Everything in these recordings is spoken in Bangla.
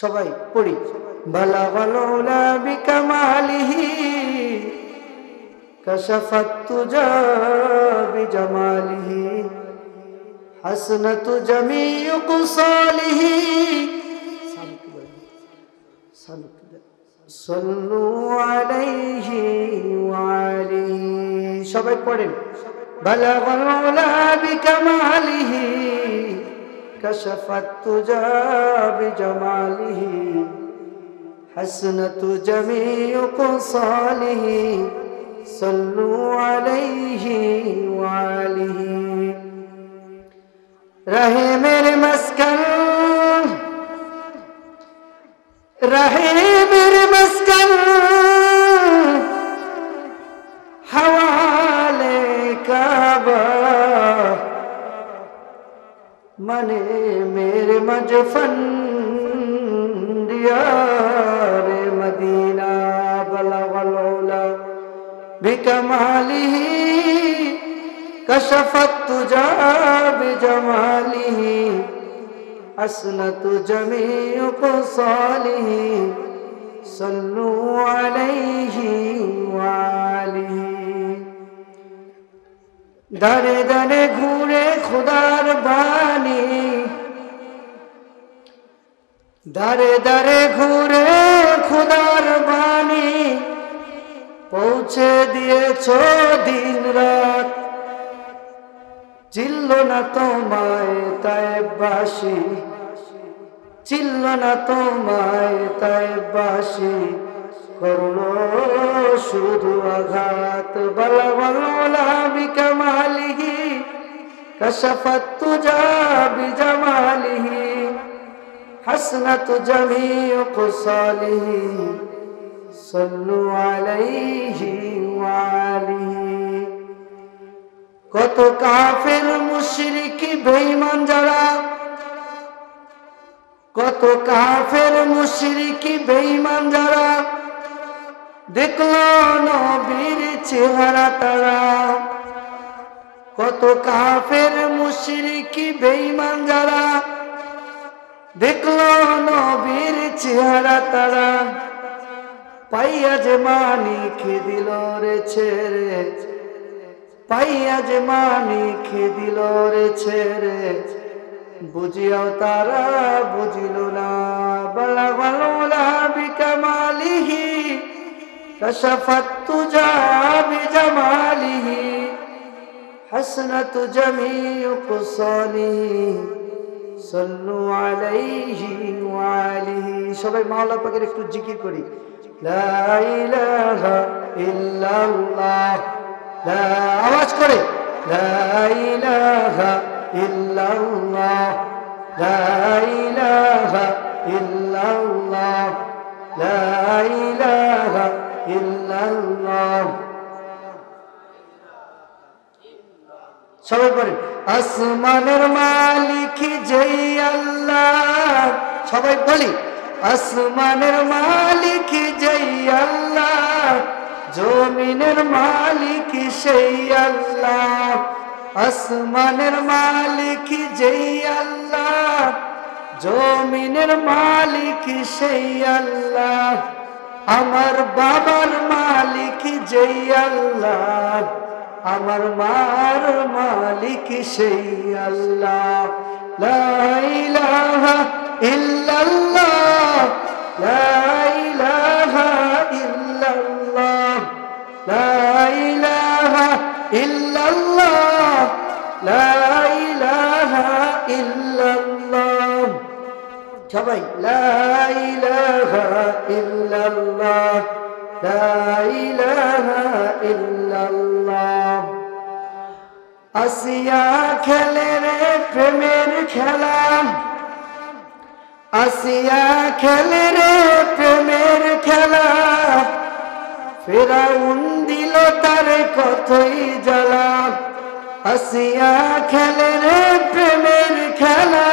সবাই পড়ি। বালাগাল উলা বিকামালিহি কাশাফাত তুজা বিজামালিহি হাসনাতু জামিউ কুসালিহি সাল্লু আলাইহি ওয়া আলিহি। সবাই পড়েন। বালাগাল উলা বিকামালিহি কাশাফাত তুজা বিজামালিহি হাসনাতু জামিউ কুসালিহি সাল্লু আলাইহি ওয়া আলিহি। रहे मेरे मस्कन रहे मेरे मस्कन हवाले काबा मने मेरे मजफन दियारे मदीना बलगल उला बिकमालिही कशफत तुजा बिजमालिही हसनतु जमीउ कुसालिही सल्लु अलैहि वा आलिहि। दरे दरे घूरे खुदार बानी दरे दरे घूरे खुदार बानी पहुँचे दिएछो दिन रात चिल्लो ना तोमाय ताइबबासी चिल्लो ना तोमाय ताइबबासी करलो शुधु आघात बलगल उला बिकमालिही कशफत तुजा बिजमालिही हसनतु जमीउ कुसालिही सल्लु अलैहि वा आलिहि। কত কাফের মুশরিক বেঈমান যারা কত কাফের মুশরিক বেঈমান যারা দেখলো নবীর চেহারা তারা কত কাফের মুশরিক বেঈমান যারা দেখলো নবীর চেহারা তারা পাইয়া যে মানিক দিল রে ছেড়ে পাইয়া যে মানিক দিল রে ছেড়ে বুঝিয়াও তারা বুঝিল না বালাগাল উলা বিকামালিহি কাশাফাত তুজা বিজামালিহি হাসনাতু জামিউ কুসালিহি সাল্লু আলাইহি ওয়া আলিহি। সবাই মাওলা পাকের একটু জিকির করি। লা ইলাহা ইল্লাল্লাহ आवाज करे ला इलाहा इल्लल्लाह ला इलाहा इल्लल्लाह ला इलाहा इल्लल्लाह। সবাই পড়েন আসমানের মালিক যেই আল্লাহ সবাই বলি আসমানের মালিক যেই আল্লাহ জমিনের মালিক সেই আল্লাহ আসমানের মালিক যেই আল্লাহ জমিনের মালিক সেই আল্লাহ আমার বাবার মালিক যেই আল্লাহ আমার মার মালিক সেই আল্লাহ লা ইলাহা ইল্লাল্লাহ লা ইলাহা ইল্লাল্লাহ লা ইলাহা ইল্লাল্লাহ লা ইলাহা ইল্লাল্লাহ। সবাই লা ইলাহা ইল্লাল্লাহ লা ইলাহা ইল্লাল্লাহ। আসিয়া খেলে রে প্রেমের খেলা আসিয়া খেলে রে প্রেমের খেলা ফিরাউন দিল তার কতই জ্বালা আসিয়া খেলে রে প্রেমের খেলা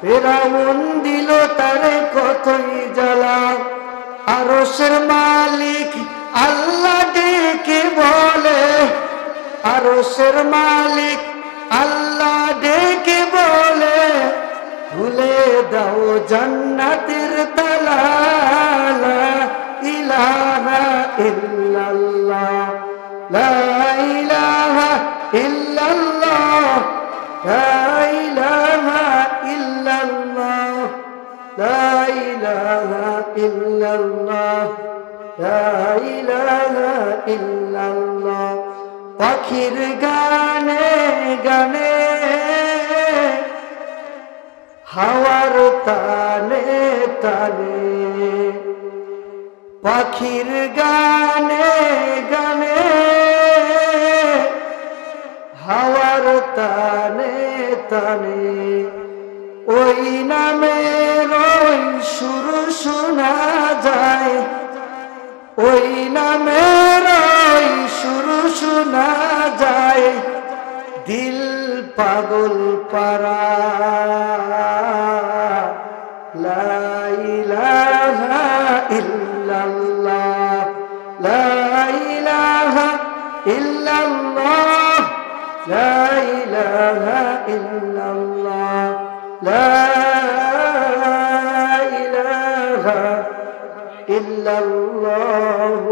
ফিরাউন দিল তার কতই জ্বালা আরশের মালিক আল্লাহ ডেকে বলে আরশের মালিক আল্লাহ ডেকে বলে খুলে দাও জান্নাতের তালা, লা ইলাহা ইল্লাল্লাহ, লা ইলাহা ইল্লাল্লাহ, লা ইলাহা ইল্লাল্লাহ, লা ইলাহা ইল্লাল্লাহ, লা ইলাহা ইল্লাল্লাহ। পাখির গানে গানে, হাওয়ার তানে তানে, পাখির গানে গানে, হাওয়ার তানে তানে, ওই নামের ওই সুর শোনা যায়, ওই নামের ওই সুর শোনা যায়, দিল পাগল পারা। লা ইলাহা ইল্লাল্লাহ, লা ইলাহা ইল্লাল্লাহ, লা ইলাহা ইল্লাল্লাহ, লা ইলাহা ইল্লাল্লাহ,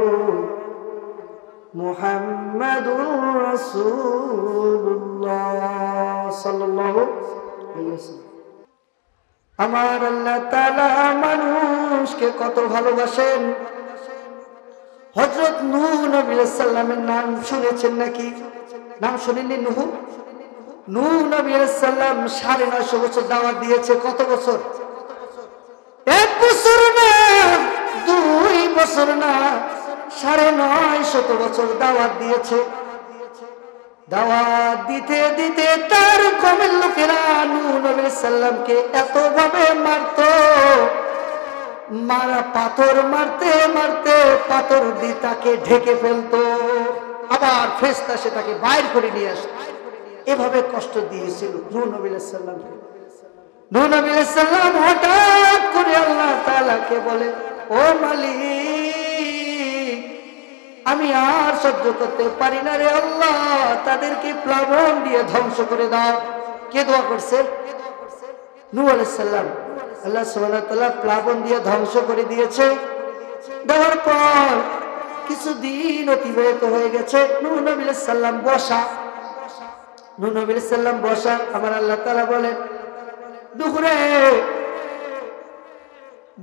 মুহাম্মাদুর রাসূলুল্লাহ সাল্লাল্লাহু আলাইহি ওয়াসাল্লাম। আমার আল্লাহ তাআলা মানুষকে কত ভালোবাসেন। হযরত নূহ নবী আলাইহিস সালামের নাম শুনেছেন নাকি? নাম শুনেননি? নূহ নবী আলাইহিস সালাম 950 বছর দাওয়াত দিয়েছে। কত বছর? 1 বছর না, 2 বছর না, 950 বছর দাওয়াত দিয়েছে। দাওয়াত দিতে দিতে তার কমের লোকেরা নূহ নবী আলাইহিস সালামকে এত ভাবে মারতো, মারা পাথর মারতে মারতে পাথর দিয়ে তাকে ঢেকে ফেলতো, আবার ফেরেশতা সে তাকে বাইর করে নিয়ে আসতো। এভাবে কষ্ট দিয়েছিল নূহ নবী আলাইহিস সালামকে। নূহ নবী আলাইহিস সালাম হঠাৎ করে আল্লাহ তাআলাকে বলে, ও মালিক, আমি আর সহ্য করতে পারি না রে আল্লাহ, তাদেরকে প্লাবন দিয়ে ধ্বংস করে দাও। কে দোয়া করছে? নূহ আলাইহিস সালাম। আল্লাহ সুবহানাহু ওয়া তাআলা প্লাবন দিয়ে ধ্বংস করে দিয়েছে। দেওয়ার পর কিছুদিন অতিবাহিত হয়ে গেছে। নূহ নবী আলাইহিস সালাম বসা, নূহ নবী আলাইহিস সালাম বসা। আমার আল্লাহ তাআলা বলেন, নূহ রে,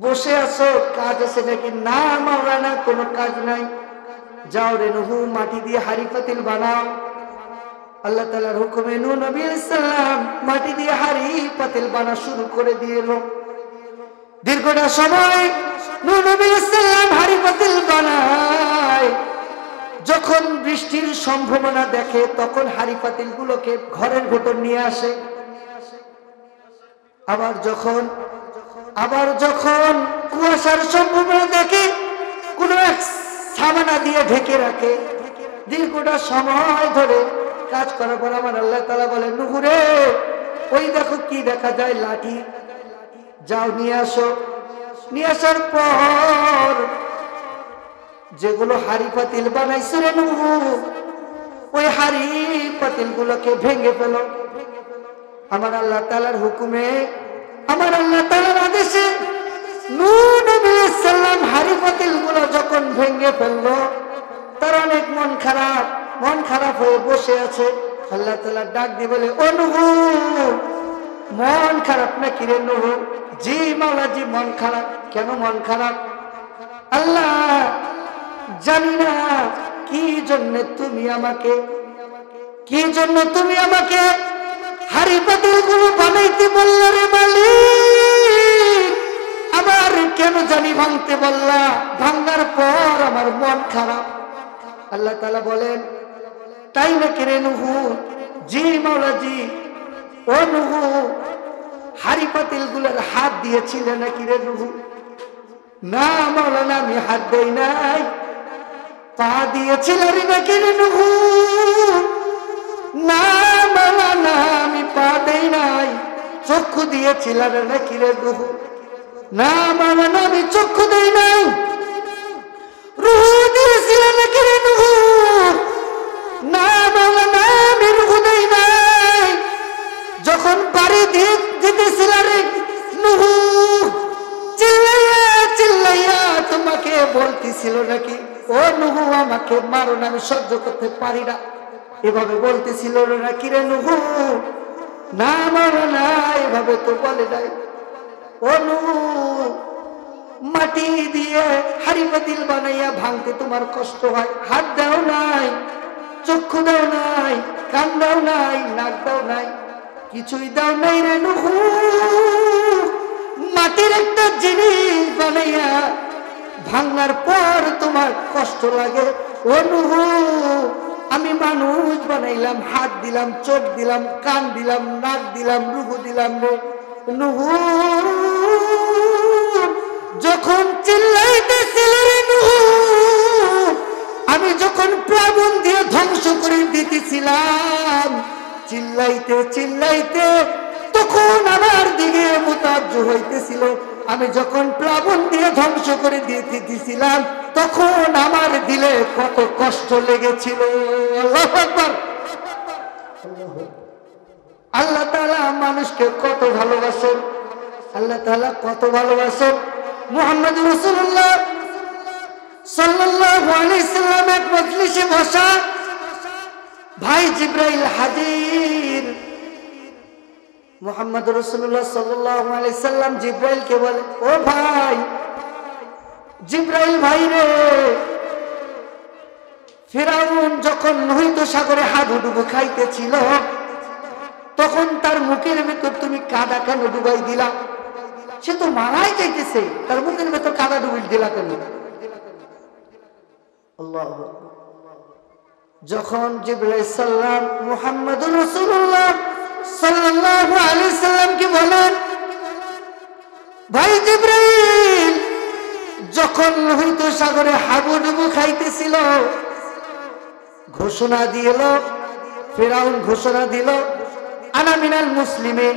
বসে আছো, কাজ আছে নাকি? না মাওলানা, কোনো কাজ নাই। যাও রে নূহ, মাটি দিয়ে হাড়ি পাতিল বানাও। আল্লাহ তাআলার হুকুমে নূহ নবী আলাইহিস সালাম মাটি দিয়ে হাড়ি পাতিল বানা শুরু করে দিল। দীর্ঘটা সময় নূহ নবী আলাইহিস সালাম হাড়ি পাতিল বানায়। যখন বৃষ্টির সম্ভাবনা দেখে তখন হাড়ি পাতিল গুলোকে ঘরের ভেতর নিয়ে আসে। আবার যখন কুয়াশার সম্ভাবনা দেখে কোন এক সামানা দিয়ে ঢেকে রাখে। দীর্ঘটা সময় ধরে কাজ করার পর আমার আল্লাহ তাআলা বলেন, নূহ রে, ওই দেখো কি দেখা যায়, লাঠি, যাও নিয়ে আসো। নিয়ে আসার পর যেগুলো হাড়ি পাতিল বানাইছে রে নূহ, ওই হাড়ি পাতিল গুলোকে ভেঙে ফেল। আমার আল্লাহ তাআলার হুকুমে, আমার আল্লাহ তাআলার আদেশে নূহ নবী আলাইহিস সালাম হাড়ি পাতিল গুলো যখন ভেঙে ফেললো, তার অনেক মন খারাপ হয়ে বসে আছে। আল্লাহ তাআলা ডাক দিয়ে বলে, ও নূহ, মন খারাপ নাকি রে নূহ? জি মাওলা, জি মন খারাপ। কেন মন খারাপ? আল্লাহ, জানি না কি জন্য তুমি আমাকে হাড়ি পাতিল গুলো বানাইতে বললা রে মালিক। আবার কেন জানি ভাঙতে বললা, ভাঙার পর আমার মন খারাপ। আল্লাহ তাআলা বলেন, তাই নাকি রে নূহ? জি মাওলা, জি। ও নূহ, হাড়ি পাতিল গুলোর হাত দিয়েছিলে নাকি রে নূহ? না মাওলানা, আমি হাত দেই নাই। পা দিয়েছিল রে নাকি রে নূহ? না মাওলানা, আমি পা দেই নাই। চক্ষু দিয়েছিল রে নাকি রে নূহ? না মাওলানা, আমি চক্ষু দেই নাই। রূহ দিয়েছিল নাকি রে নূহ? না মাওলানা, আমি রূহ দেই নাই। যখন বাড়ি দিতেছিল রে বলতেছিল নাকি, ও নুহু আমাকে মারো না, আমি সহ্য করতে পারি না, এভাবে বলতেছিল নাকি রে নুহু? না মারো না, এভাবে তো বলে নাই। ও নুহু, মাটি দিয়ে হাড়ি পাতিল বানাইয়া ভাঙতে তোমার কষ্ট হয়, হাত দাও নাই, চক্ষু দাও নাই, কান দাও নাই, নাক দাও নাই, কিছুই দাও নাই রে নুহু। মাটির একটা জিনিস বানাইয়া ভাঙার পর তোমার কষ্ট লাগে। ও নুহু, আমি মানুষ বানাইলাম, হাত দিলাম, চোখ দিলাম, কান দিলাম, নাক দিলাম, রুহু দিলাম রে নুহু। যখন চিল্লাইতেছিল রে নুহু, আমি যখন প্লাবন দিয়ে ধ্বংস করে দিতেছিলাম, চিল্লাইতে চিল্লাইতে তখন আমার দিকে মুতাজ্জ হইতেছিল। আমি যখন প্লাবন দিয়ে ধ্বংস করে দিতেছিলাম, তখন আমার দিলে কত কষ্ট লেগেছিল। আল্লাহু আকবার। আল্লাহ তাআলা মানুষকে কত ভালোবাসেন, আল্লাহ তাআলা কত ভালোবাসেন। মুহাম্মদ রাসূলুল্লাহ সাল্লাল্লাহু আলাইহি সাল্লাম এক মজলিসে বসা, ভাই জিবরাইল হাজির। মুহাম্মদ রাসূলুল্লাহ সাল্লাল্লাহু আলাইহি সাল্লাম জিবরাইলকে বলে, ও ভাই জিবরাইল ভাই রে, ফিরাউন যখন লোহিত সাগরে হাবুডুবু খাইতেছিল, তখন তার মুখের ভেতর তুমি কাদা কেন ডুবাই দিলা? সে তো মারাই যাইতেছে, তার মুখের ভেতর কাদা ডুবিয়ে দিলা কেন? আল্লাহু আকবার। যখন জিবরাইল সাল্লাম মুহাম্মদুর রাসূলুল্লাহ সাল্লাল্লাহু আলাইহি সাল্লামকে বলেন, ভাই জিবরাইল যখন লোহিত সাগরে হাবুডুবু খাইতেছিল, ঘোষণা দিল ফিরাউন, ঘোষণা দিল আনা মিনাল মুসলিমিন।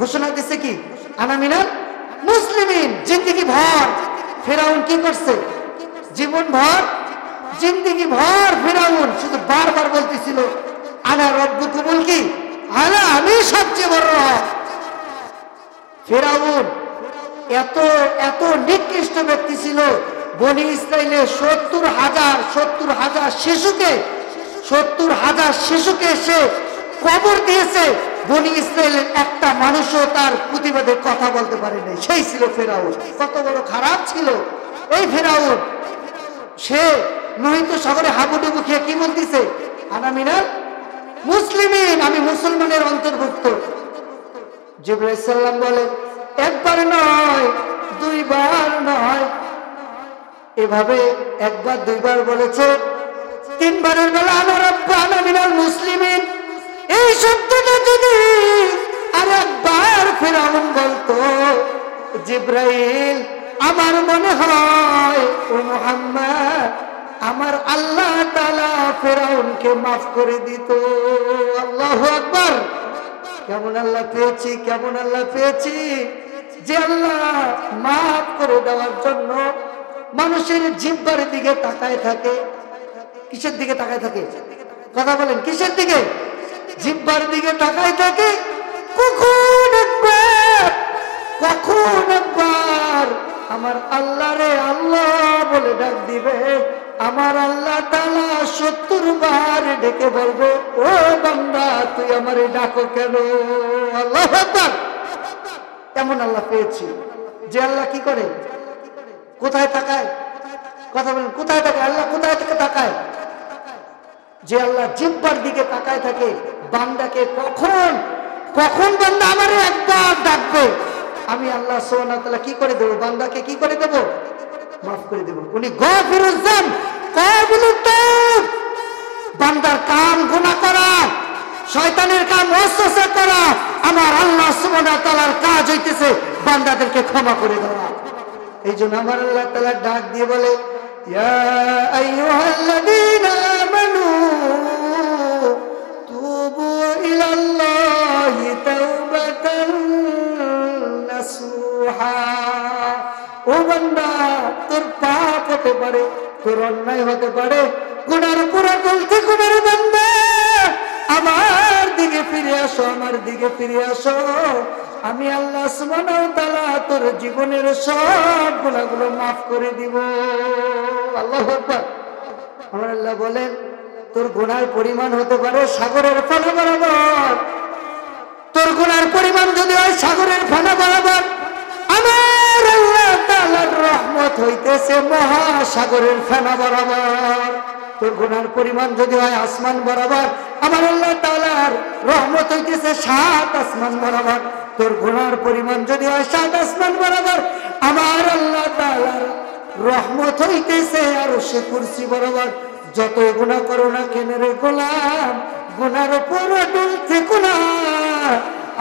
ঘোষণা দিছে কি? আনা মিনাল মুসলিমিন। জিন্দেগি ভর ফিরাউন কি করছে? জীবন ভর, জিন্দেগি ভর ফিরাউন শুধু বারবার বলতেছিল আনা রব্বুকুমুল কি আলা, আমি সবচেয়ে বড় রব। ফিরাউন এত এত নিকৃষ্ট ব্যক্তি ছিল, বনি ইসরাইলে 70,000 শিশুকে সে কবর দিয়েছে। বনি ইসরাইলের একটা মানুষও তার প্রতিবাদে কথা বলতে পারেনি। সেই ছিল ফিরাউন। কত বড় খারাপ ছিল এই ফিরাউন। সে লোহিত সাগরে হাবুডুবু খেয়ে কি বলতেছে? আনা মিনাল মুসলিমিন, আমি মুসলমানের অন্তর্ভুক্ত। জিবরাইল সাল্লাম বলেন, একবার নয়, দুইবার নয়, এভাবে একবার দুইবার বলেছে, তিনবারের বেলা আনা রব্বু আনা মিনাল মুসলিমিন। এই শব্দটা যদি আর একবার ফিরাউন বলতো, জিবরাইল আমার মনে হয় ও মুহাম্মদ, আমার আল্লাহ তাআলা ফিরাউনকে মাফ করে দিত। আল্লাহু আকবার। কেমন আল্লাহ পেয়েছি, কেমন আল্লাহ পেয়েছি, যে আল্লাহ মাফ করে দেওয়ার জন্য মানুষের জিহ্বার দিকে তাকায় থাকে। কিসের দিকে তাকায় থাকে? কথা বলেন, কিসের দিকে? জিহ্বার দিকে তাকায় থাকে। কখন একবার আমার আল্লাহ রে আল্লাহ বলে ডাক দিবে, আমার আল্লাহ তাআলা 70 বার ডেকে বলবে, ও বান্দা তুই আমারে ডাকো কেন? আল্লাহু আকবার। এমন আল্লাহ পেয়েছি যে আল্লাহ কি করে? কোথায় তাকায়? কথা বলেন, কোথায় তাকায়? আল্লাহ কোথায় থেকে তাকায়? যে আল্লাহ জিহ্বার দিকে তাকায় থাকে বান্দাকে। কখন কখন বান্দা আমারে একবার ডাকবে, আমি আল্লাহ সুবহানাহু ওয়া তাআলা কি করে দেব? বান্দাকে কি করে দেব? মাফ করে দেব। উনি গফিরুজ যাম কাবিলুত তাওব। বান্দার কাম গুনাহ করা, শয়তানের কাম ওয়াসওয়াসা করা, আমার আল্লাহ সুবহানাহু ওয়া তাআলার কাজ হইতেছে বান্দাদেরকে ক্ষমা করে দেওয়া। এই জন্য আমার আল্লাহ তাআলা ডাক দিয়ে বলে, ইয়া আইয়ুহাল্লাযীনা আমানু তুবু ইলাল্লাহি তাওবাতান নাসুহা। ও বান্দা, তোর পাপ হতে পারে, তোর অন্যায় হতে পারে, গুনার পুরা গলতি গুনার বান্দা আমার দিকে ফিরে আসো, আমার দিকে ফিরে আসো। আমি আল্লাহ সুবহানাহু ওয়া তাআলা তোর জীবনের সব গুনাহগুলো মাফ করে দিব। আল্লাহু আকবার। আমার আল্লাহ বলেন তোর গুনার পরিমাণ হতে পারে সাগরের ফেনা বরাবর। তোর গুনার পরিমাণ যদি হয় সাগরের ফেনা বরাবর, আমার আল্লাহ তাআলার রহমত হইতেছে মহাসাগরের ফেনা বরাবর। তোর গুনার পরিমাণ যদি হয় আসমান বরাবর, আমার আল্লাহ তাআলার রহমত হইতেছে 7 আসমান বরাবর। তোর গুনার পরিমাণ যদি হয় 7 আসমান বরাবর, আমার আল্লাহ তাআলার রহমত হইতেছে আরশে কুরসি বরাবর। যত গুনাহ করো না কেন রে গোলাম, গুনার উপর ডুল থেকো না,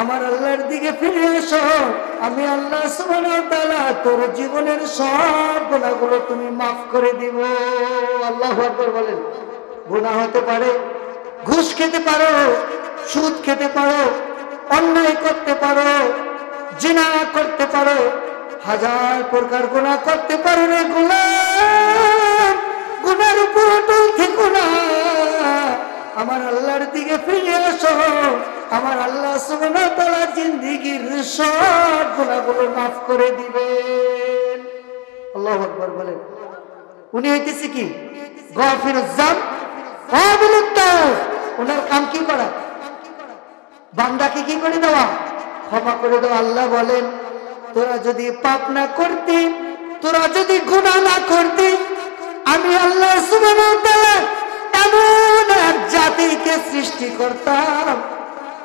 আমার আল্লাহর দিকে ফিরে এসো। আমি আল্লাহ সুবহানাহু ওয়া তাআলা তোর জীবনের সব গুনাহগুলো তুমি মাফ করে দিব। আল্লাহু আকবার বলেন। গুনাহ হতে পারে, ঘুষ খেতে পারো, সুদ খেতে পারো, অন্যায় করতে পারো, জিনা করতে পারো, হাজার প্রকার গুনাহ করতে পারো রে গোলাম, গুনার উপর অটল থেকো না, আমার আল্লাহর দিকে ফিরে আসো। আমার আল্লাহ সুবহানাহু ওয়া তাআলা জিন্দেগীর সব গুনাহগুলো মাফ করে দিবেন। আল্লাহু আকবার বলেন। উনি হইতেছে কি গফিরুজ যাম ওয়াবিলুত তাওব। ওনার কাম কি করা? বান্দাকে কি করে দেওয়া? ক্ষমা করে দেওয়া। আল্লাহ বলেন তোরা যদি পাপ না করতি, তোরা যদি গুনাহ না করতি, আমি আল্লাহ সুবহানাহু ওয়া তাআলা এমন এক জাতিকে সৃষ্টি করতাম,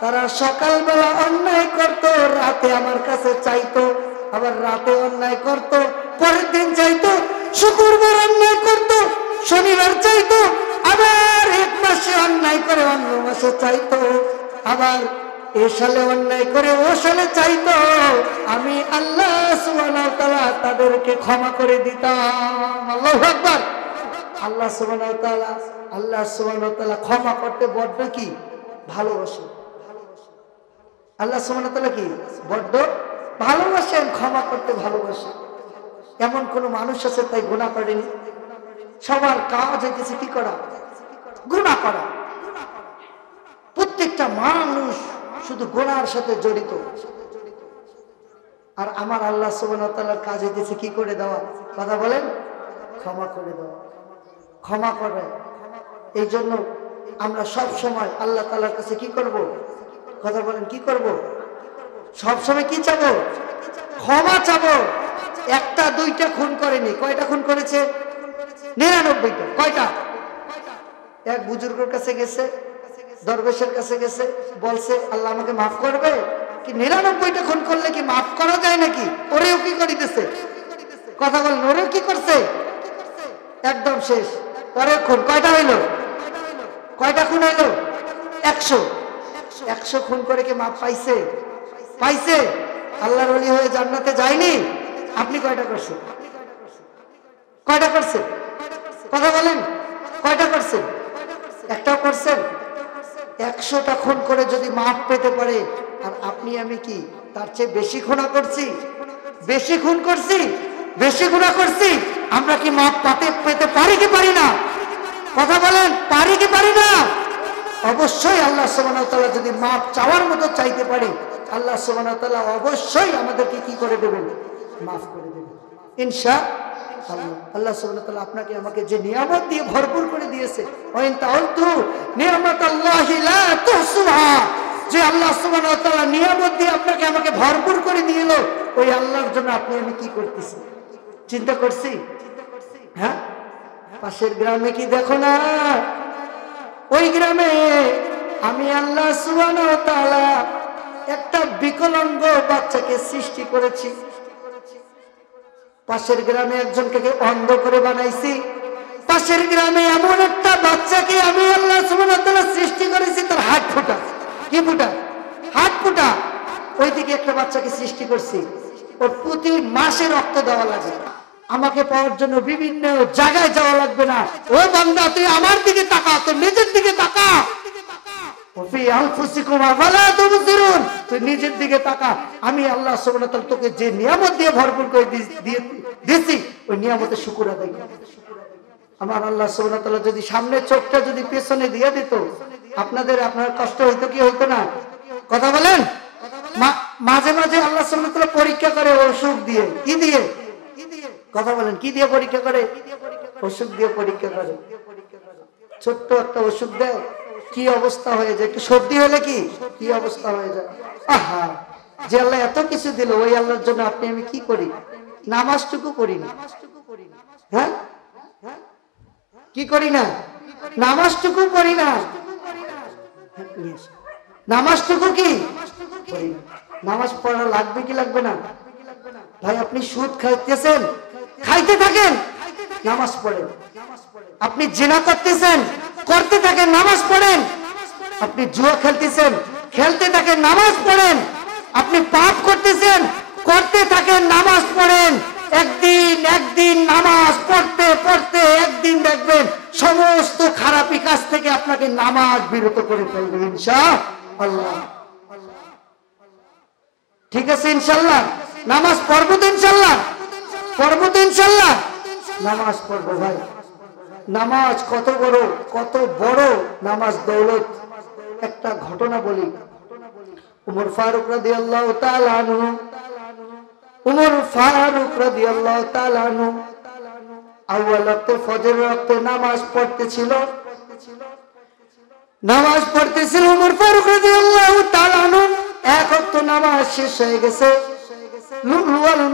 তারা সকালবেলা অন্যায় করত, রাতে আমার কাছে চাইতো, আবার রাতে অন্যায় করত, পরের দিন চাইতো, শুক্রবার অন্যায় করত, শনিবার চাইতো, আবার এক মাসে অন্যায় করে অন্য মাসে চাইতো, আবার এ সালে অন্যায় করে ও সালে চাইতো। আমি আল্লাহ সুবহানাহু ওয়া তাআলা তাদেরকে ক্ষমা করে দিতাম। আল্লাহু আকবার। আল্লাহ সুবহানাহু ওয়া তাআলা, আল্লাহ সুবহানাহু ওয়া তাআলা ক্ষমা করতে বড্ড কি ভালোবাসেন। আল্লাহ সুবহানাহু ওয়া তাআলা কি বড্ড ভালোবাসেন, ক্ষমা করতে ভালোবাসেন। এমন কোন মানুষ আছে তাই গুনাহ করেনি? সবার কাজ হইতেছে কি করা? গুনাহ করা। প্রত্যেকটা মানুষ শুধু গুনার সাথে জড়িত। আর আমার আল্লাহ সুবহানাহু ওয়া তাআলার কাজ হইতেছে কি করে দেওয়া? কথা বলেন, ক্ষমা করে দেওয়া, ক্ষমা করে। এই জন্য আমরা সব সময় আল্লাহ তাআলার কাছে কি করব? কথা বলেন, কি করব? সব সময় কি চাবো? ক্ষমা চাবো। একটা দুইটা খুন করেনি, কয়টা খুন করেছে? 99টা। কয়টা? এক বুজুর্গের কাছে গেছে, দরবেশের কাছে গেছে, বলছে আল্লাহ আমাকে মাফ করবে কি? 99টা খুন করলে কি মাফ করা যায় নাকি? ওরেও কি করিতেছে? কথা বলেন, ওরেও কি করছে? একদম শেষ। পরে খুন কয়টা হইল? কয়টা খুন হইল? 100। 100 খুন করে কি মাফ পাইছে? পাইছে। আল্লাহর ওলি হয়ে জান্নাতে যায়নি? আপনি কয়টা করছেন? কয়টা করছেন? কথা বলেন, কয়টা করছেন? একটাও করছেন? 100টা খুন করে যদি মাফ পেতে পারে, আর আপনি আমি কি তার চেয়ে বেশি খুন করছি? বেশি খুন করছি, বেশি গুনাহ করছি। আমরা কি মাফ পেতে পারি কি পারি না? কথা বলেন, পারি কি পারি না? অবশ্যই আল্লাহ সুবহানাহু ওয়া তাআলা যদি মাফ চাওয়ার মতো চাইতে পারি, আল্লাহ সুবহানাহু ওয়া তাআলা অবশ্যই আমাদেরকে কি করে দেবেন? মাফ করে দেবেন ইনশাআল্লাহ। আল্লাহ সুবহানাহু ওয়া তাআলা আপনাকে আমাকে যে নিয়ামত দিয়ে ভরপুর করে দিয়েছে, ওয়াইন তাউতু নিয়ামাতাল্লাহি লা তুহসুহা, যে আল্লাহ সুবহানাহু ওয়া তাআলা নিয়ামত দিয়ে আপনাকে আমাকে ভরপুর করে দিল, ওই আল্লাহর জন্য আপনি আমি কি করতেছি? চিন্তা করছি? হ্যাঁ, পাশের গ্রামে কি দেখো না, ওই গ্রামে আমি আল্লাহ সুবহানাহু ওয়া তাআলা একটা বিকলাঙ্গ বাচ্চাকে সৃষ্টি করেছি। পাশের গ্রামে একজনকে অন্ধ করে বানাইছি। পাশের গ্রামে এমন একটা বাচ্চাকে আমি আল্লাহ সুবহানাহু ওয়া তাআলা সৃষ্টি করেছি, তার হাত ফোটা। কি ফোটা? হাত ফোটা। ওইদিকে একটা বাচ্চাকে সৃষ্টি করছি, ওর প্রতি মাসে রক্ত দেওয়া লাগে। আমাকে পাওয়ার জন্য বিভিন্ন জায়গায় যাওয়া লাগবে না। ও বান্দা, তুই আমার দিকে তাকা, তোর নিজের দিকে তাকা। তুই নিজের দিকে তাকা। আমি আল্লাহ সুবহানাহু ওয়া তাআলা তোকে যে নিয়ামত দিয়ে ভরপুর করে দিয়েছি, ওই নিয়ামতের শুকর আদায় কর। আমার আল্লাহ সুবহানাহু ওয়া তাআলা যদি সামনে চোখটা যদি পেছনে দিয়ে দিত, আপনার কষ্ট হইতো কি হইতো না? কথা বলেন। মাঝে মাঝে আল্লাহ সুবহানাহু ওয়া তাআলা পরীক্ষা করে অসুখ দিয়ে। কি দিয়ে? কথা বলেন, কি দিয়ে পরীক্ষা করে? অসুখ দিয়ে পরীক্ষা করে। ছোট্ট একটা অসুখ দেয়, কি অবস্থা হয়ে যায়। একটু সর্দি হলে কি অবস্থা হয়ে যায়। আহা, যে আল্লাহ এত কিছু দিল, ওই আল্লাহর জন্য আপনি আমি কি করি? নামাজটুকু করি না। হ্যাঁ, কি করি না? নামাজটুকু করি না। নামাজটুকু কি করি না? নামাজ পড়া লাগবে কি লাগবে না? ভাই, আপনি সুদ খাইতেছেন, খাইতে থাকেন, নামাজ পড়েন। আপনি জিনা করতেছেন, করতে থাকেন, নামাজ পড়েন। আপনি জুয়া খেলতেছেন, খেলতে থাকেন, নামাজ পড়েন। আপনি পাপ করতেছেন, করতে থাকেন, নামাজ পড়েন। একদিন নামাজ পড়তে পড়তে একদিন দেখবেন সমস্ত খারাপি কাজ থেকে আপনাকে নামাজ বিরত করে ফেলবে ইনশাআল্লাহ। ঠিক আছে ইনশাআল্লাহ? নামাজ পড়বো তো ইনশাআল্লাহ? পড়বো তো ইনশাআল্লাহ? নামাজ পড়বো ভাই। নামাজ কত বড় নামাজ দৌলত। একটা ঘটনা বলি। উমর ফারুক রাদিয়াল্লাহু তাআলা আনহু, উমর ফারুক রাদিয়াল্লাহু তাআলা আনহু আউয়াল ওয়াক্তে ফজরের ওয়াক্তে নামাজ পড়তেছিল। উমর ফারুক রাদিয়াল্লাহু তাআলা আনহু এক ওয়াক্ত নামাজ শেষ হয়ে গেছে। লুলুয়াল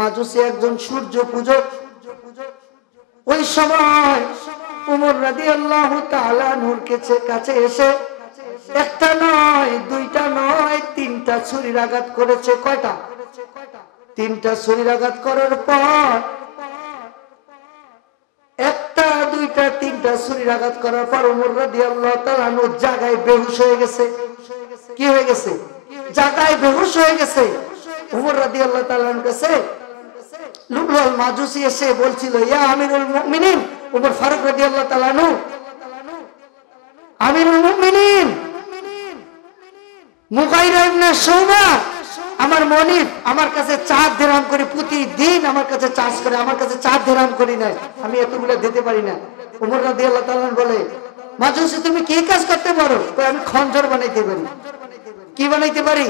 মাজুসি একজন সূর্য পূজক। ওই সময় উমর রাদিয়াল্লাহু তাআলা আনহুর কাছে এসে একটা নয়, দুইটা নয়, তিনটা ছুরির আঘাত করেছে। কয়টা? তিনটা ছুরির আঘাত করার পর, একটা দুইটা তিনটা ছুরির আঘাত করার পর উমর রাদিয়াল্লাহু তাআলা আনহু জায়গায় বেহুশ হয়ে গেছে। কি হয়ে গেছে? জায়গায় বেহুশ হয়ে গেছে। উমর রাদিয়াল্লাহু তাআলা আনহু কাছে লুলুয়াল মাজুসি এসে বলছিল, ইয়া আমিরুল মুমিনিন, উমর ফারুক রাদিয়াল্লাহু তাআলা আনহু, আমিরুল মুমিনিন মুগাইরা ইবনে শুবা, আমার মনিব আমার কাছে 4 দিরহাম করে প্রতিদিন আমার কাছে চার্জ করে। আমার কাছে 4 দিরহাম করি নাই, আমি এতগুলো দিতে পারি না। উমর রাদিয়াল্লাহু তাআলা বলে, মাজুসি তুমি কি কাজ করতে পারো? আমি খঞ্জর বানাইতে পারি। কি বানাইতে পারি?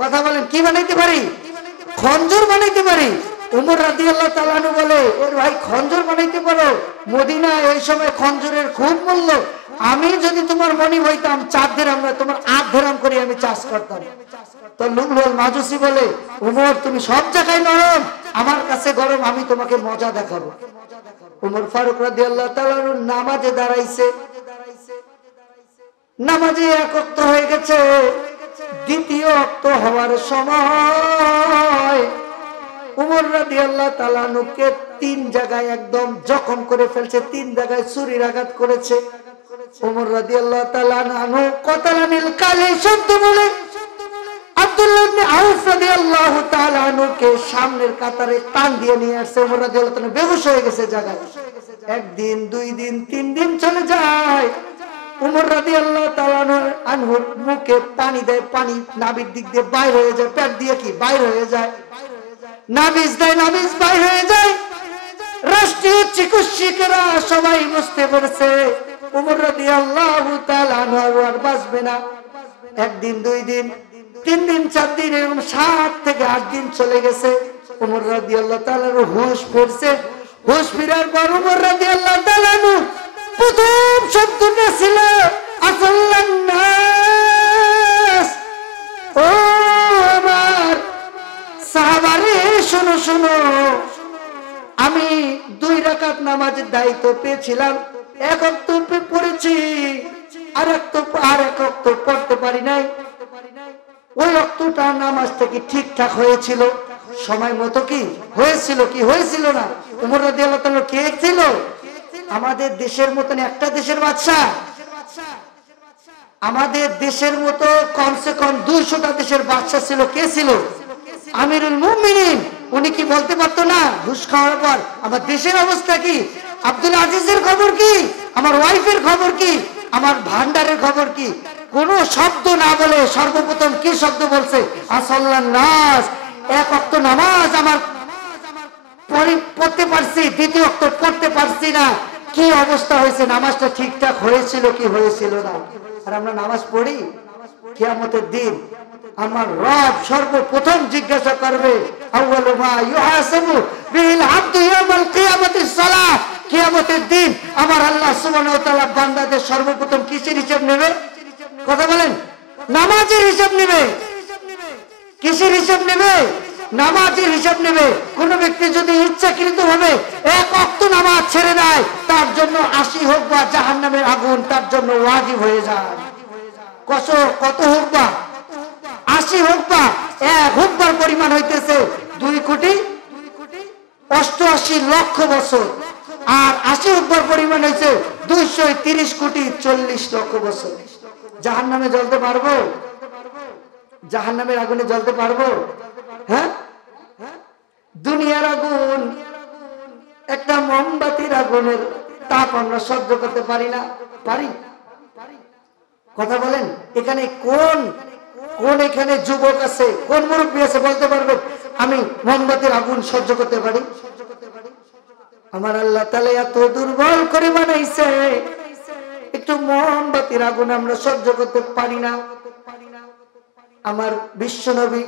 কথা বলেন, কি বানাইতে পারি? খঞ্জর বানাইতে পারি। উমর রাদিয়াল্লাহু তাআলা বলে, ওর ভাই খঞ্জর বানাইতে পারো? মদিনায় ওই সময় খঞ্জরের খুব মূল্য। আমি যদি তোমার মনিব হইতাম 4 দিরহাম না, তোমার 8 দিরহাম করে আমি চার্জ করতাম। তো লুলুয়াল মাজুসি বলে, উমর তুমি সব জায়গায় নরম, আমার কাছে গরম, আমি তোমাকে মজা দেখাবো। উমর ফারুক রাদিয়াল্লাহু তাআলা নামাজে দাঁড়াইছে। নামাজে এক ওয়াক্ত হয়ে গেছে। দ্বিতীয় ওয়াক্ত হওয়ার সময় উমর রাদিয়াল্লাহু তাআলা নুকে 3 জায়গায় একদম জখম করে ফেলছে। 3 জায়গায় ছুরির আঘাত করেছে। উমর রাদিয়াল্লাহু তাআলা আনহু কতালানিল কালে শব্দ বলে আব্দুল্লাহ ইবনে আউফ রাদিয়াল্লাহু তাআলা আনহুকে সামনের কাতারে টান দিয়ে নিয়ে আসছে। উমর রাদিয়াল্লাহু তাআলা বেহুশ হয়ে গেছে জায়গায়। একদিন, 2 দিন, 3 দিন চলে যায়। উমর রাদিয়াল্লাহু তাআলা আনহুর মুখে পানি দেয়, পানি নাভির দিক দিয়ে বাইর হয়ে যায়, পেট দিয়ে কি বাইর হয়ে যায়। নাভিজ দেয়, নাভিজ বাইর হয়ে যায়। রাষ্ট্রীয় চিকিৎসকেরা সবাই বুঝতে পেরেছে উমর রাদিয়াল্লাহু তাআলা আনহু আর বাঁচবে না। একদিন, 2 দিন, 3 দিন, 4 দিন, এরকম 7 থেকে 8 দিন চলে গেছে। উমর রাদিয়াল্লাহু তাআলার হুঁশ ফিরছে। হুঁশ ফিরার পর উমর রাদিয়াল্লাহু তাআলা প্রথম শব্দটা ছিল আসাল্লান নাস। ও আমার সাহাবারে শোনো শোনো, আমি 2 রাকাত নামাজের দায়িত্ব পেয়েছিলাম। 1 ওয়াক্ত পড়েছি, আর এক ওয়াক্ত পড়তে পারি নাই। ওই ওয়াক্তটা নামাজটা কি ঠিকঠাক হয়েছিল? সময় মতো কি হয়েছিল? কি হয়েছিল না? উমর রাদিয়াল্লাহু তাআলা কে ছিল? আমাদের দেশের মতন একটা দেশের বাদশা। আমাদের দেশের মতো কমসে কম 200টা দেশের বাদশা ছিল। কে ছিল? আমিরুল মুমিনিন। উনি কি বলতে পারতো না ঘুষ খাওয়ার পর আমার দেশের অবস্থা কি, আব্দুল আজিজের খবর কি, আমার ওয়াইফের খবর কি, আমার ভান্ডারের খবর কি? কোন শব্দ না বলে সর্বপ্রথম কি শব্দ বলছে? আসাল্লান নাস। 1 ওয়াক্ত নামাজ আমার পড়তে পারছি, 2য় ওয়াক্ত পড়তে পারছি না। কি অবস্থা হয়েছে? নামাজটা ঠিকঠাক হয়েছিল কি হয়েছিল না? আর আমরা নামাজ পড়ি, কিয়ামতের দিন আমার রব সর্বপ্রথম জিজ্ঞাসা করবে, আউয়ালু মা ইউহাসাবু বিল আবদু ইয়াউমাল কিয়ামাতিস সালাহ। কিয়ামতের দিন আমার আল্লাহ সুবহানাহু ওয়া তাআলা বান্দাদের সর্বপ্রথম কিসের হিসাব নেবে? কথা বলেন। নামাজের হিসাব নেবে। কিসের হিসাব নেবে? নামাজের হিসাব নেবে। কোন ব্যক্তি যদি ইচ্ছাকৃতভাবে এক ওয়াক্ত নামাজ ছেড়ে দেয়, তার জন্য 80 হোক বা জাহান্নামের আগুন তার জন্য ওয়াজিব হয়ে যায়। কত হোক বা 80 হোক বা 1 হুকবার পরিমাণ হইতেছে 2,88,00,000 বছর, আর 80 হুকবার পরিমাণ হয়েছে 230,40,00,000 বছর। জাহান্নামে জ্বলতে পারবো? জাহান্নামের আগুনে জ্বলতে পারবো? হ্যাঁ, দুনিয়ার আগুন, একটা মোমবাতির আগুনের তাপ আমরা সহ্য করতে পারি না? পারি? কথা বলেন। এখানে কোন এখানে যুবক আছে, কোন মুরব্বী আছে বলতে পারবে আমি মোমবাতির আগুন সহ্য করতে পারি? আমার আল্লাহ তাআলা এত দুর্বল করে বানাইছে, একটু মোমবাতির আগুন আমরা সহ্য করতে পারি না। আমার বিশ্বনবী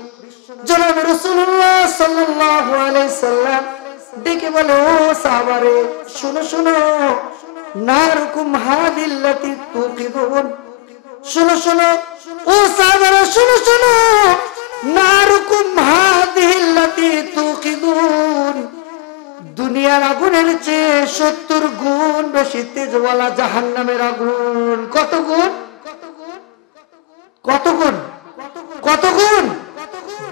জনাব রাসূলুল্লাহ সাল্লাল্লাহু আলাইহি সাল্লাম ডেকে বলে, ও সাহাবারে শুনো শুনো, নারকুম হাদিল্লাতি তুকিদুন। শুনো শুনো ও সাহাবারা, শুনো শুনো, নারকুম হাদিল্লাতি তুকিদুন। দুনিয়ার আগুনের চেয়ে 70 গুণ বেশি তেজওয়ালা জাহান্নামের আগুন। কত গুণ? কত গুণ? কত গুণ?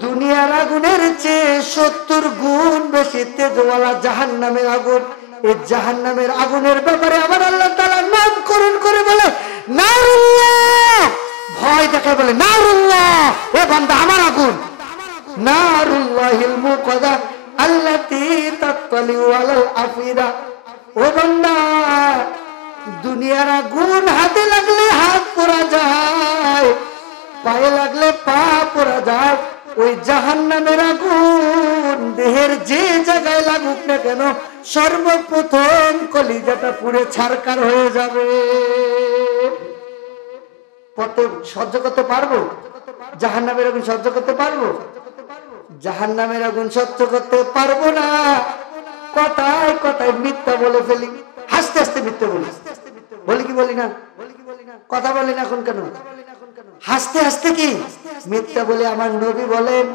দুনিয়ার আগুনের চেয়ে 70 গুণ বেশি তেজওয়ালা জাহান্নামের আগুন। এই জাহান্নামের আগুনের ব্যাপারে আমার আল্লাহ তাআলা নামকরণ করে বলে নারুল্লাহ, ভয় দেখায় বলে নারুল্লাহ, এ বান্দা আমার আগুন। নারুল্লাহিল মুকাদ্দা আল্লাতী তাত্তালিউ আলাল আফিদা। ও বান্দা, দুনিয়ার আগুন হাতে লাগলে হাত পোড়া যায়, পায়ে লাগলে পা পোড়া যায়। ওই জাহান্নামের আগুন দেহের যে জায়গায় লাগুক না কেন, সর্বপ্রথম কলিজাটা পুড়ে ছারখার হয়ে যাবে। পথে সহ্য করতে পারবো? জাহান্নামের আগুন সহ্য করতে পারবো? জাহান্নামের আগুন সহ্য করতে পারবো না। কথায় কথায় মিথ্যা বলে ফেলি, হাসতে হাসতে মিথ্যা বলি। বলি কি বলি না? কথা বলি না এখন কেন? হাসতে হাসতে কি মিথ্যা বলে। আমার নবী বলেন,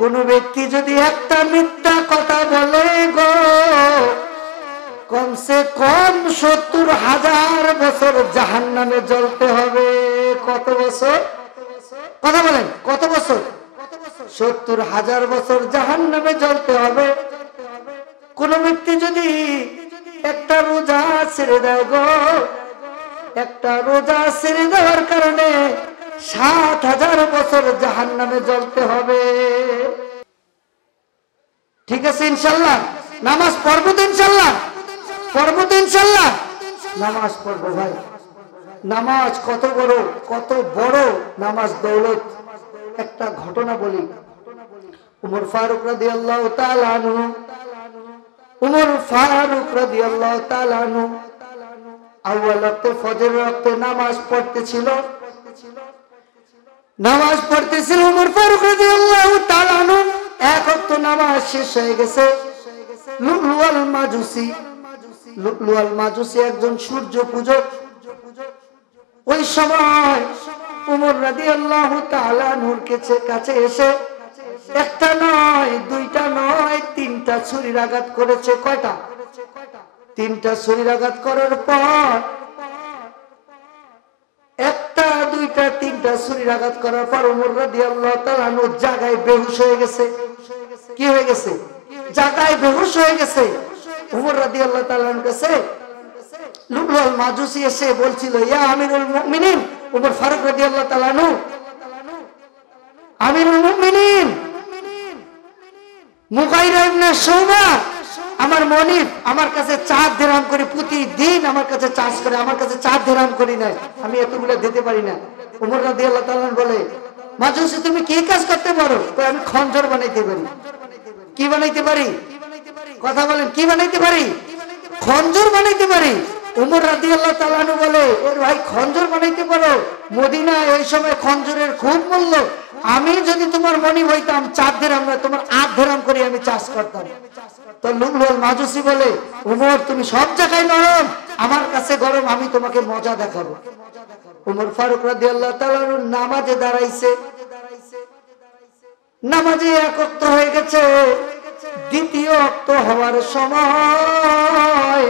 কোন ব্যক্তি যদি একটা মিথ্যা কথা বলে গো, কমসে কম 70,000 বছর জাহান্নামে জ্বলতে হবে। কত বছর? কথা বলেন, কত বছর? 70,000 বছর জাহান্নামে জ্বলতে হবে। কোন ব্যক্তি যদি একটা রোজা ছেড়ে দেয় গো, একটা রোজা ছেড়ে দেওয়ার কারণে 7,000 বছর জাহান্নামে জ্বলতে হবে। ঠিক আছে ইনশাআল্লাহ? নামাজ পড়বো তো ইনশাআল্লাহ? পড়বো তো ইনশাআল্লাহ? নামাজ পড়বো ভাই। নামাজ কত বড় নামাজ দৌলত। একটা ঘটনা বলি। উমর ফারুক রাদিয়াল্লাহু তাআলা আনহু, উমর ফারুক রাদিয়াল্লাহু তাআলা আনহু আউয়াল ওয়াক্তে ফজর ওয়াক্তে নামাজ পড়তেছিল। নামাজ পড়তেছিল উমর ফারুক রাদিয়াল্লাহু তাআলা আনহু। এক ওয়াক্ত নামাজ শেষ হয়ে গেছে। লুকলুয়াল মাজুসি একজন সূর্য পূজক। ওই সময় উমর রাদিয়াল্লাহু তাআলা আনহুর কাছে এসে একটা নয়, দুইটা নয়, 3টা ছুরির আঘাত করেছে। কয়টা? 3টা ছুরির আঘাত করার পর, একটা দুইটা 3টা ছুরির আঘাত করার পর উমর রাদিয়াল্লাহু তাআলা আনহু জায়গায় বেহুশ হয়ে গেছে। কি হয়ে গেছে? জায়গায় বেহুশ হয়ে গেছে। উমর রাদিয়াল্লাহু তাআলা আনহুর কাছে লুকলুয়াল মাজুসি এসে বলছিল, ইয়া আমিরুল মুমিনিন, উমর ফারুক রাদিয়াল্লাহু তাআলা আনহু, আমিরুল মুমিনিন মুগাইরা ইবনে শুবা, আমার মনিব আমার কাছে 4 দিরহাম করে প্রতিদিন আমার কাছে চার্জ করে। আমার কাছে 4 দিরহাম করি নাই, আমি এতগুলো দিতে পারি না। উমর রাদিয়াল্লাহু তাআলা বলে, মাজুসি তুমি কি কাজ করতে পারো? তো আমি খঞ্জর বানাইতে পারি। কি বানাইতে পারি? কথা বলেন, কি বানাইতে পারি? খঞ্জর বানাইতে পারি। উমর রাদিয়াল্লাহু তাআলা আনহু বলে, এর ভাই খঞ্জর বানাইতে পারো? মদিনায় ওই সময় খঞ্জরের খুব মূল্য। আমি যদি তোমার মনি হইতাম 4 দিরহাম না তোমার 8 দিরহাম করে আমি চাষ করতাম। তো লুলুল মাজুসি বলে, উমর তুমি সব জায়গায় নরম, আমার কাছে গরম, আমি তোমাকে মজা দেখাবো। উমর ফারুক রাদিয়াল্লাহু তাআলা নামাজে দাঁড়াইছে, নামাজে এক ওয়াক্ত হয়ে গেছে। দ্বিতীয় ওয়াক্ত হওয়ার সময়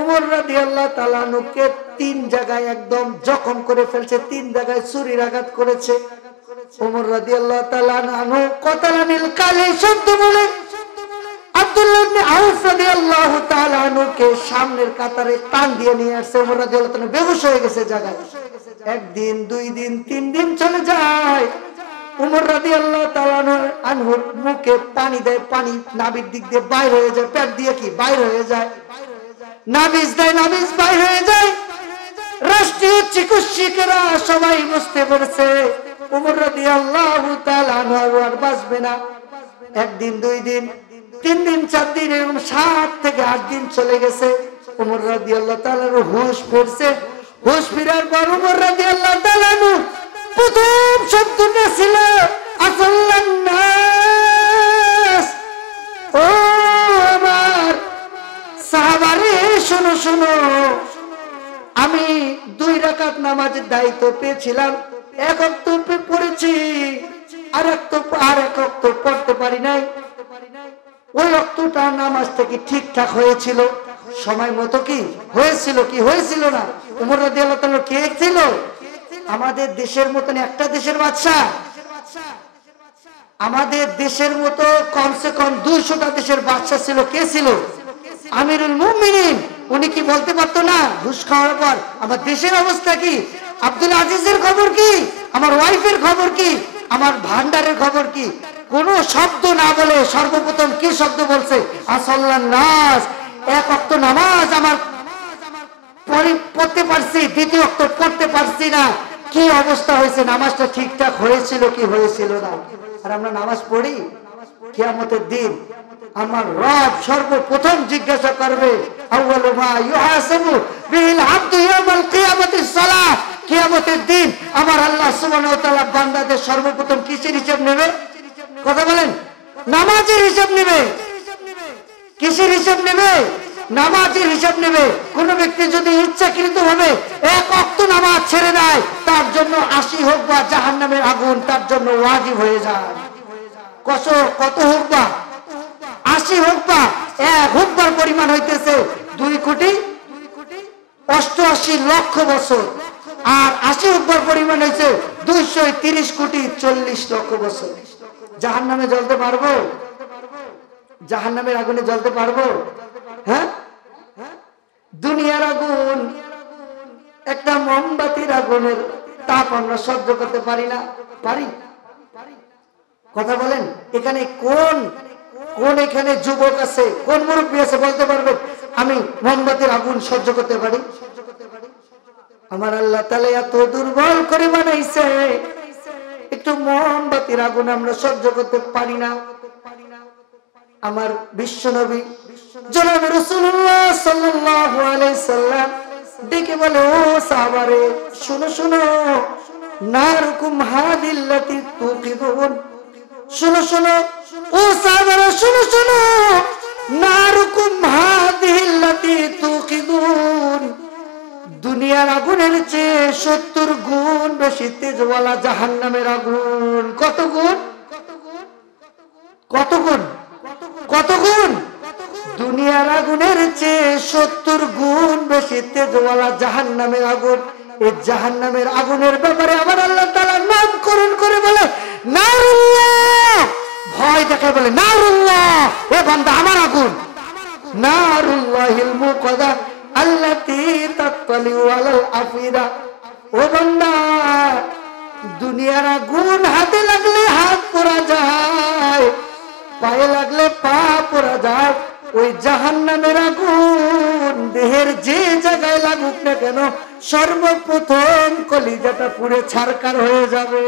উমর রাদিয়াল্লাহু তাআলা নুকে 3 জায়গায় একদম জখম করে ফেলছে, 3 জায়গায় ছুরির আঘাত করেছে। উমর রাদিয়াল্লাহু তাআলা আনহু কতালানিল কালে শব্দ বলে আব্দুল্লাহ ইবনে আউফ রাদিয়াল্লাহু তাআলা আনহুকে সামনের কাতারে টান দিয়ে নিয়ে আসছে। উমর রাদিয়াল্লাহু তাআলা বেহুশ হয়ে গেছে জায়গায়। 1 দিন 2 দিন 3 দিন চলে যায়। উমর রাদিয়াল্লাহু তাআলা আনহুর মুখে পানি দেয়, পানি নাভির দিক দিয়ে বাইর হয়ে যায়, পেট দিয়ে কি বাইর হয়ে যায়, নাভিজ দেয়, নাভিজ বাইর হয়ে যায়। রাষ্ট্রীয় চিকিৎসকেরা সবাই বুঝতে পেরেছে উমর রাদিয়াল্লাহু তাআলা আনহু আর বাঁচবে না। 1 দিন 2 দিন 3 দিন 4 দিন এরকম 7 থেকে 8 দিন চলে গেছে। উমর রাদিয়াল্লাহু তাআলার হুঁশ ফিরছে। হুঁশ ফিরার পর উমর রাদিয়াল্লাহু তাআলা প্রথম শব্দটা ছিল আসাল্লান নাস। ও আমার সাহাবারে শোনো শোনো, আমি 2 রাকাত নামাজের দায়িত্ব পেয়েছিলাম, 1 ওয়াক্ত পড়েছি, আর এক ওয়াক্ত পড়তে পারি নাই। ওই ওয়াক্তটা নামাজ থেকে ঠিকঠাক হয়েছিল, সময় মতো কি হয়েছিল, কি হয়েছিল না? উমর রাদিয়াল্লাহু তাআলা কে ছিল? আমাদের দেশের মতন একটা দেশের বাদশা, আমাদের দেশের মতো কমসে কম 200টা দেশের বাদশা ছিল। কে ছিল? আমিরুল মুমিনিন। উনি কি বলতে পারতো না ঘুষ খাওয়ার পর আমার দেশের অবস্থা কি, আব্দুল আজিজের খবর কি, আমার ওয়াইফের খবর কি, আমার ভান্ডারের খবর কি? কোন শব্দ না বলে সর্বপ্রথম কি শব্দ বলছে? আসাল্লান নাস। 1 ওয়াক্ত নামাজ আমার পড়তে পারছি, 2য় ওয়াক্ত পড়তে পারছি না। কি অবস্থা হয়েছে? নামাজটা ঠিকঠাক হয়েছিল কি হয়েছিল না? আর আমরা নামাজ পড়ি, কিয়ামতের দিন আমার রব সর্বপ্রথম জিজ্ঞাসা করবে, আউয়ালু মা ইউহাসাবু বিল আবদু ইয়াউমাল কিয়ামাতিস সালাহ। কিয়ামতের দিন আমার আল্লাহ সুবহানাহু ওয়া তাআলা বান্দাদের সর্বপ্রথম কিসের হিসাব নেবে? কথা বলেন। নামাজের হিসাব নেবে। কিসের হিসাব নেবে? নামাজের হিসাব নেবে। কোন ব্যক্তি যদি ইচ্ছাকৃত ভাবে 1 ওয়াক্ত নামাজ ছেড়ে দেয়, তার জন্য 80 হোক বা জাহান্নামের আগুন তার জন্য ওয়াজিব হয়ে যায়। কত হোক বা 80 হোক বা 1 হুকবার পরিমাণ হইতেছে 2,88,00,000 বছর, আর 80 হুকবার পরিমাণ হয়েছে 230,40,00,000 বছর। জাহান্নামে জ্বলতে পারবো? জাহান্নামের আগুনে জ্বলতে পারবো? হ্যাঁ, দুনিয়ার আগুন, একটা মোমবাতির আগুনের তাপ আমরা সহ্য করতে পারি না? পারি? কথা বলেন। এখানে কোন এখানে যুবক আছে, কোন মুরব্বী আছে বলতে পারবে আমি মোমবাতির আগুন সহ্য করতে পারি? আমার আল্লাহ তাআলা এত দুর্বল করে বানাইছে, একটু মোমবাতির আগুন আমরা সহ্য করতে পারি না। আমার বিশ্ব নবী জনাব রাসূলুল্লাহ সাল্লাল্লাহু আলাইহি সাল্লাম ডেকে বলে, ও সাহাবারে শুনো শুনো, নারকুম হাদিল্লাতি তুকিদুন। শুনো শুনো ও সাহাবারা, শুনো শুনো, নারকুম হাদিল্লাতি তুকিদুন। দুনিয়ার আগুনের চেয়ে 70 গুণ বেশি তেজওয়ালা জাহান্নামের আগুন। কত গুণ? কত গুণ? কত গুণ? দুনিয়ার আগুনের চেয়ে 70 গুণ বেশি তেজওয়ালা জাহান্নামের আগুন। এই জাহান্নামের আগুনের ব্যাপারে আমার আল্লাহ তাআলা নামকরণ করে বলে নারুল্লাহ। ভয় দেখায় বলে নারুল্লাহ, এ বান্দা আমার আগুন। নারুল্লাহিল মুকাদ্দা আল্লাতী তাতলিউ আলাল আফিরা। ও বান্দা, দুনিয়ার আগুন হাতে লাগলে হাত পোড়া যায়, পায়ে লাগলে পা পোড়া যায়। ওই জাহান্নামের আগুন দেহের যে জায়গায় লাগুক না কেন, সর্বপ্রথম কলিজাটা পুড়ে ছারখার হয়ে যাবে।